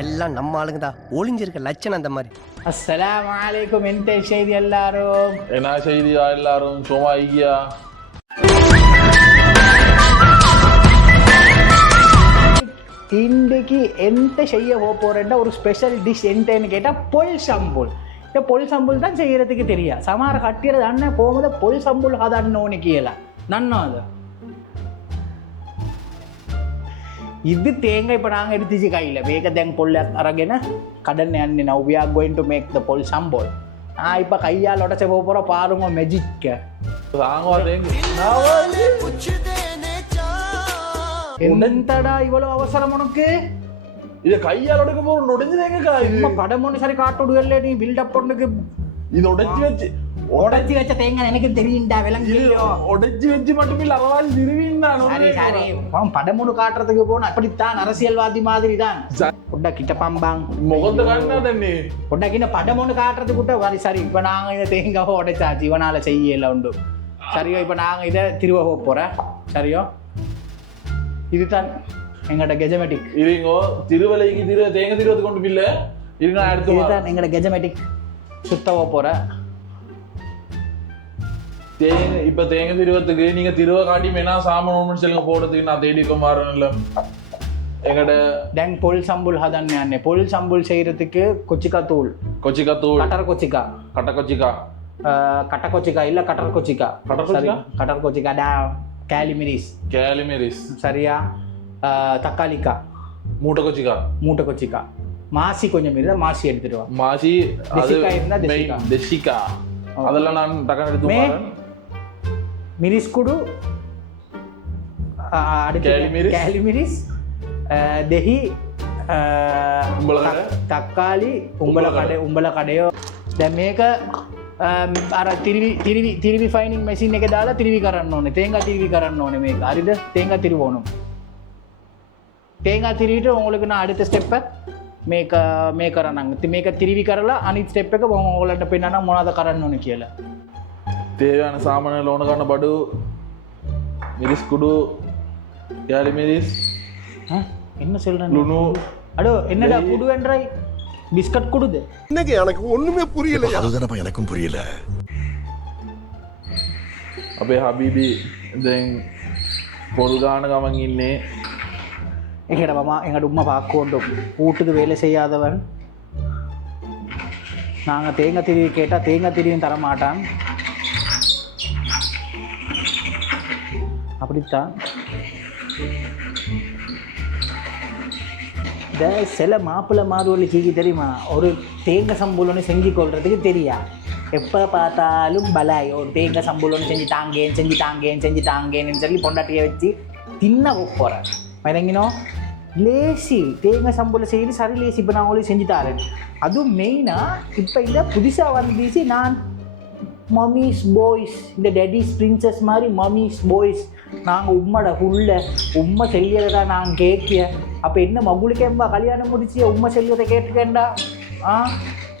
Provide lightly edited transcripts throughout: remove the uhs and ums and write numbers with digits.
எல்லாம் நம்ம ஆளுங்க தான், ஒளிஞ்சிருக்க லட்சணம் அந்த மாதிரி. அஸ்ஸலாமு அலைக்கும். எந்த செய்தி எல்லாரும்? என்ன செய்தியா எல்லாரும்? சும்மா ஐயா இன்றைக்கு எந்த செய்ய போறேன்னா ஒரு ஸ்பெஷல் டிஷ் என்னன்னு கேட்டால் பொல் சம்புல். இந்த பொல் சம்புல் தான் செய்யறதுக்கு தெரியா. சமார கட்டிறது அண்ணன் போகும்போது பொல் சம்புல் அதன்னு கீழே நன்னா அது இது தேங்காய் இப்போ நாங்கள் எடுத்துச்சு கையில் வேக தேங்க பொல்ல அரගෙන கடனை அண்ணி now we are going to make the பொல் சம்புல். நான் இப்போ கையால் உடச்ச போகிற பாருங்க மெஜிக்க என்னடா இவ்வளவு அவசரம் உனக்கு? இது கையால் உடைக்க போற நொடிஞ்சுதேங்கக்கா. இது படம் ஒன்று சரி காட்டுடுவல்ல நீ பில்டப் பண்ணுக்கு. இது உடைச்சி வச்ச தேங்காய் எனக்கு தெரியும்டா விளங்கியோ. உடைச்சி வச்சு மட்டும் இல்ல அரவாசி திருவின்னா. சரி சரி படம் ஒன்று காட்டுறதுக்கு போன அப்படித்தான் அரசியல்வாதி மாதிரி தான். பொட்டா கிட்ட பாம்பாங் முகத்தை காட்டினா தண்ணி பொட்டா கிட்ட படம் ஒன்று காட்டுறதுக்கு கூட சரி. இப்போ நாங்கள் இந்த தேங்காவை உடைச்சாச்சு இவனால செய்யல உண்டு. சரியோ இப்போ நாங்கள் இதை திருவ போகிறேன். சரியோ இதுதான் எங்களோட கெஜமெட்டிக். இருங்கோ திருவலைக்கு தேங்க திருவத்து கொண்டு இல்ல இருங்க அடுத்து இதுதான் எங்களோட கெஜமெட்டிக். சுத்தவ போற தேங்க இப்ப தேங்க திருவத்துக்கு நீங்க திருவ காட்டி வேணா சாமன் சொல்லுங்க போடுறதுக்கு நான் தேடி மாறல. எங்கட டேங் பொல் சம்புல் ஹதன் அண்ணே. பொல் சம்புல் செய்யறதுக்கு கொச்சிக்கா தூள் கட்டர் கொச்சிக்கா கட்ட கொச்சிக்கா இல்ல கட்டர் கொச்சிக்கா கட்டர் கொச்சிக்கா டா கேலிமிரிஸ் சரியா. தக்காளிக்கா மூட்டை கொச்சிக்கா மாசி கொஞ்சம் இருந்தா மாசி எடுத்துட்டு வா. மாசி டெசிகா இருந்தா டெசிகா அதெல்லாம் நான் டக்கன் எடுத்து வரேன். மிரிஸ் குடு கேலிமிரிஸ் දෙහි තක්කාලි උඹල කඩයෝ දැන් මේක අර තිරිවි ෆයිනින් මැසින් එක දාලා තිරිවි කරන්න ඕනේ. තේංගා තිරිවි කරන්න ඕනේ මේක. හරිද? තේංගා තිරිවணும். තේංගා තිරිවිට உங்களுக்கு நான் அடுத்த ஸ்டெப் මේක මේ කරනනම්. ඉතින් මේක තිරිවි කරලා අනිත් ස්ටෙප් එක මම ඔයගලන්ට පෙන්නනවා මොනවද කරන්න ඕනේ කියලා. தேவையான சாமான்கள் லோன காண படு மிரிஸ் குடு யாரி மிரிஸ் என்ன சொல்றேன் லுனு அடோ என்னடா குடு என்றாய் பிஸ்கட் குடுது இன்னைக்கு எனக்கு ஒண்ணுமே புரியல. அதுதானப்பா எனக்கும் புரியல. අපේ හබීබි දැන් පොල් ගාන ගමන් ඉන්නේ. எங்கட மாமா எங்கட உம்மா பாக்கோண்டும் வீட்டுக்கு வேலை செய்யாதவன். நாங்கள் தேங்காய் திரிவி கேட்டால் தேங்காய் திரிவும் தர மாட்டான். அப்படித்தான் இந்த சில மாப்பிள்ளை மாதுவலிக்கு தெரியுமா ஒரு தேங்காய் சம்பூல் ஒன்று செஞ்சு கொள்றதுக்கு தெரியா. எப்போ பார்த்தாலும் பலாய் ஒரு தேங்காய் சம்பூல் ஒன்று செஞ்சு தாங்கேன்னு சொல்லி பொண்டாட்டியை வச்சு தின்ன போகிறேன். இறங்கினோ லேசி தேங்காய் சம்பூல் செய்து சரி லேசி. இப்போ நான் உங்களுக்கு செஞ்சு தரேன். அதுவும் மெயினாக இப்போ இந்த புதுசாக வந்துச்சு நான் மம்மிஸ் பாய்ஸ் இந்த டேடிஸ் பிரின்சஸ் மாதிரி மம்மிஸ் பாய்ஸ் நாங்கள் உம்மோட உள்ள உண்மை செல்லியதை நான் கேட்கிய. அப்போ என்ன மகுளுக்கேம்பா கல்யாணம் முடிச்சு உண்மை செல்லியதை கேட்டுக்கேண்டா.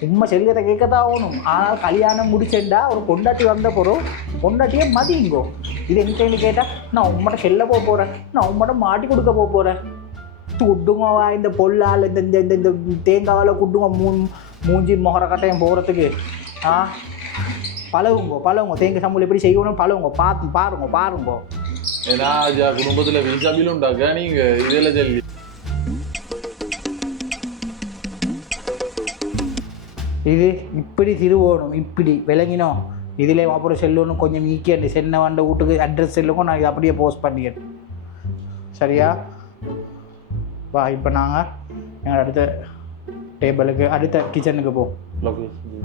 உண்மை செல்லியதை கேட்கத்தான் ஆகணும். ஆனால் கல்யாணம் முடிச்சேன்டா ஒரு பொண்டாட்டி வந்த போகிறோம் பொண்டாட்டியே மதிங்கோ. இது என்கிட்ட கேட்டால் நான் உம்மட்ட செல்ல போகிறேன், நான் உம்மட்ட மாட்டி கொடுக்க போகிறேன். குட்டுங்கவா இந்த பொல்லால் இந்த இந்த இந்த தேங்காவில் குட்டுங்க மூஞ்சி மொகர கட்டையும் போகிறதுக்கு. பழகுங்க தேங்காய் சம்பளம் எப்படி செய்யணும் பழகுங்க. பாருங்க ஏன்னா குடும்பத்தில் விசாபிலும் உண்டாக்க நீங்கள் இதில் சொல்லி இது இப்படி திருவோணும் இப்படி விளங்கினோம். இதில் அப்புறம் செல்லணும் கொஞ்சம் ஈக்கியண்டு சென்னை வந்த வீட்டுக்கு அட்ரஸ் செல்லுங்க. நான் இதை அப்படியே போஸ்ட் பண்ணிடுறேன். சரியா வா. இப்போ நாங்கள் எங்கள் அடுத்த டேபிளுக்கு அடுத்த கிச்சனுக்கு போவோம்.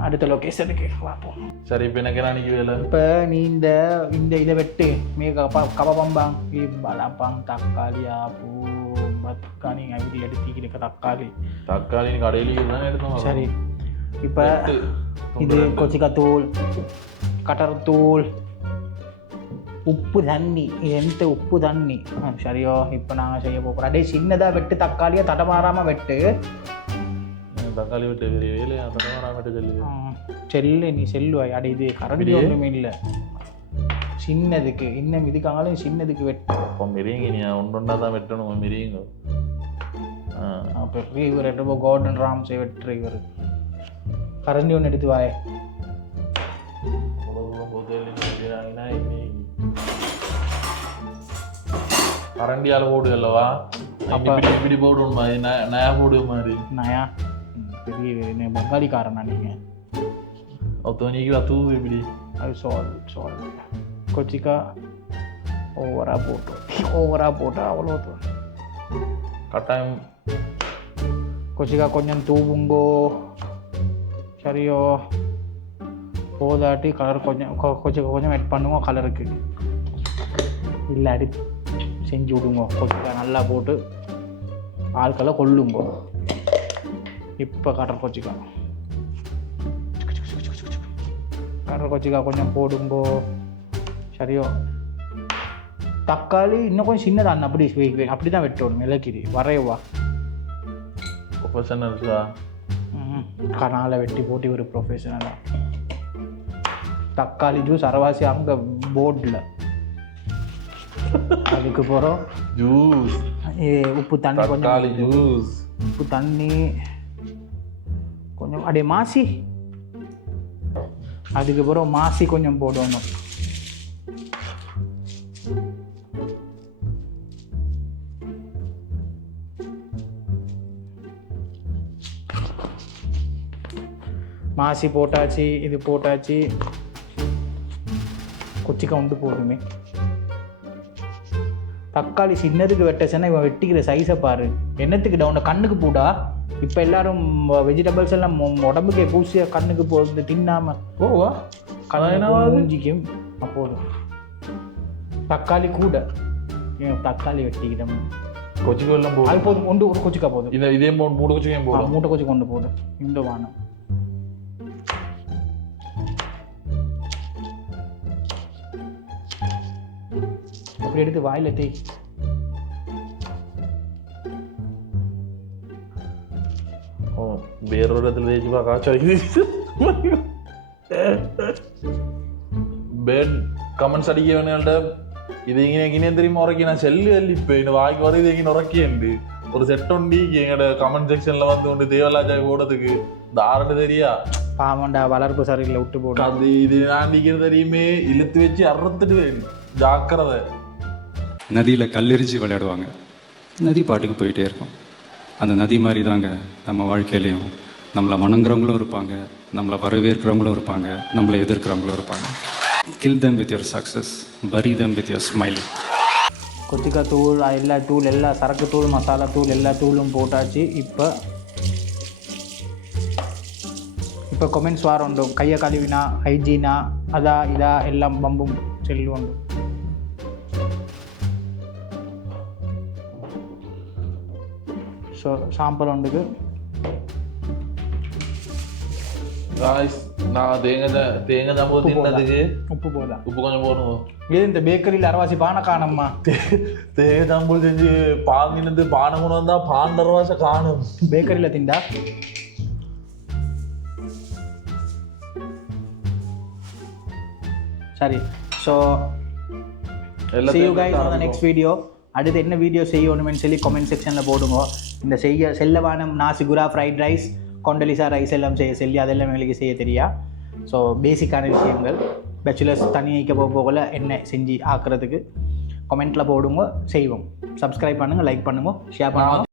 அடுத்த லொக்கேஷனுக்கு பார்ப்போம். சரி இப்போ எனக்கு என்ன வேலை? இப்போ நீ இந்த இந்த இதை வெட்டு கபபம்பாங் பலாப்பாங் தக்காளியா பூ தக்காளி வீட்டில் எடுத்துக்கிட்டு தக்காளி கடையிலேயே தான் எடுத்தோம். சரி இப்போ இது கொச்சிக்கா தூள் கட்டர் தூள் உப்பு தண்ணி இது எந்த உப்பு தண்ணி சரியோ. இப்போ நாங்கள் செய்ய போகிறோம். அப்படியே சின்னதாக வெட்டு தக்காளியை தடமாறாமல் வெட்டு. தக்காளி விட்டு வேலையா தடமாறாமட்டு செல்லு நீ செல்லுவாய். அடி இது கரண்டி ஒன்றுமே இல்லை சின்னதுக்கு இன்னும் இதுக்காலும் சின்னதுக்கு வெட்டு. அப்போ மிரிங்க நீ ஒன்றொண்டா தான் வெட்டணும் மிரிங்க. பெரிய இவர் இப்போ கோர்டன் ராம்ஸை வெட்டுற இவர் கரண்டி ஒன்று எடுத்து வாயே. கரண்டியால போடுகல்லவா இப்படி போடுவோம் மாதிரி நயா போடுவோம் மாதிரி நயா பெரிய என்ன பங்காளிக்காரனா நீங்கள் ஒருத்தவனிக்கு தூவு இப்படி அது சோல் கொச்சிக்கா ஓவராக போட்டு அவ்வளோ கட்டாயம் கொச்சிக்கா கொஞ்சம் தூவுங்கோ சரியோ போதாட்டி கலர் கொஞ்சம் கொச்சிக்கா கொஞ்சம் எட் பண்ணுவோம் கலருக்கு இல்லாட்டி செஞ்சு விடுங்க கொச்சிக்கா நல்லா போட்டு ஆட்களை கொள்ளுங்கோ. இப்போ கடல் கொச்சிக்கா கொஞ்சம் போடுங்கோ சரியோ. தக்காளி இன்னும் கொஞ்சம் சின்னதான் அப்படி தான் வெட்டணும் இலக்கிரி வரையவா ப்ரொஃபஷனல்ஸா கனால வெட்டி போட்டு ஒரு ப்ரொஃபஷனலாக. தக்காளி ஜூஸ் அரைவாசி அங்கே போர்டில் அதுக்கு போகிறோம் ஜூஸ் உப்பு தண்ணி தக்காளி கொஞ்சம் ஜூஸ் உப்பு தண்ணி கொஞ்சம் அப்படியே மாசி அதுக்கப்புறம் மாசி கொஞ்சம் போடணும். மாசி போட்டாச்சு இது போட்டாச்சு கொச்சிக்கா உண்டு போடுமே. தக்காளி சின்னதுக்கு வெட்டச்சுன்னா இவன் வெட்டிக்கிற சைஸை பாரு என்னத்துக்கு டவுன் கண்ணுக்கு போடா. இப்போ எல்லாரும் வெஜிடபிள்ஸ் எல்லாம் உடம்புக்கே பூசியா கண்ணுக்கு போகுது தின்னாம போவா மூஞ்சிக்கும் போதும். தக்காளி கூட தக்காளி வெட்டிக்கிட்டோம் கொச்சிக்கா எல்லாம் அது போடும் போதும் ஒன்று ஒரு கொச்சிக்கா போதும். இதே மூணு கொச்சிக்கையும் போடும் மூட்டை கொச்சி கொண்டு போதும் இந்த வானம். அப்படி எடுத்து வாயில தேய். വേറൊരു ഇതിൽ തേച്ച് ബേഡ് കമന്റ്സ് അടിക്കുന്നവരുടെ ഇത് ഇങ്ങനെ தெரியுமா உரைக்கினா செல்லு அள்ளிப்போ இந்த வாய்க்கு வர இது இங்கே உரைக்கிண்டு ஒரு செட் உண்டி எங்களோட கமெண்ட் செக்ஷன்ல வந்து கொண்டு தேவலாஜாய் போடுறதுக்கு தாரண்டு தெரியா பாவண்டா வளர்ப்பு சரியில்லை விட்டு போட்டு அது இது நான் தெரியுமே இழுத்து வச்சு அறுத்துடுவேன் ஜாக்கிரதை. நதியில் கல்லெறிஞ்சு விளையாடுவாங்க, நதி பாட்டுக்கு போயிட்டே இருக்கும். அந்த நதி மாதிரி தாங்க நம்ம வாழ்க்கையிலையும் நம்மளை வணங்குறவங்களும் இருப்பாங்க, நம்மளை வரவேற்கிறவங்களும் இருப்பாங்க, நம்மளை எதிர்க்கிறவங்களும் இருப்பாங்க. Kill them with your success, bury them with your smile. கொத்திக்காய் தூள் எல்லா தூள் எல்லா சரக்கு தூள் மசாலா தூள் எல்லா தூளும் போட்டாச்சு. இப்போ கொமெண்ட்ஸ் வாரண்டு கையை கழுவினா ஹைஜீனா அதா இதா எல்லாம் பம்பும் செல்லுண்டு. ஸோ சாம்பல் உண்டுக்கு நான் தேங்காய் சம்பவம் தின்னதுக்கு உப்பு போதா உப்பு கொஞ்சம் போடணும். இது இந்த பேக்கரியில் அரவாசி பானை காணம்மா தேங்காய் சம்பவம் செஞ்சு பான் தின்னது பானை கொண்டு வந்தா பான் அரவாசை காணும். பேக்கரியில் திண்டா சரி. So see you guys on the next video. அடுத்து என்ன வீடியோ செய்யணும்னு சொல்லி கமெண்ட் செக்ஷனில் போடுங்க. இந்த செல்லவானம் நாசிகுரா ஃப்ரைட் ரைஸ் கொண்டலிசா ரைஸ் எல்லாம் சொல்லி அதெல்லாம் எங்களுக்கு செய்ய தெரியா. ஸோ பேசிக்கான விஷயங்கள் பேச்சுலர்ஸ் தண்ணி வைக்க போகல என்ன செஞ்சு ஆக்குறதுக்கு கமெண்ட்டில் போடுங்க, செய்வோம். சப்ஸ்கிரைப் பண்ணுங்கள், லைக் பண்ணுங்க, ஷேர் பண்ணுங்க.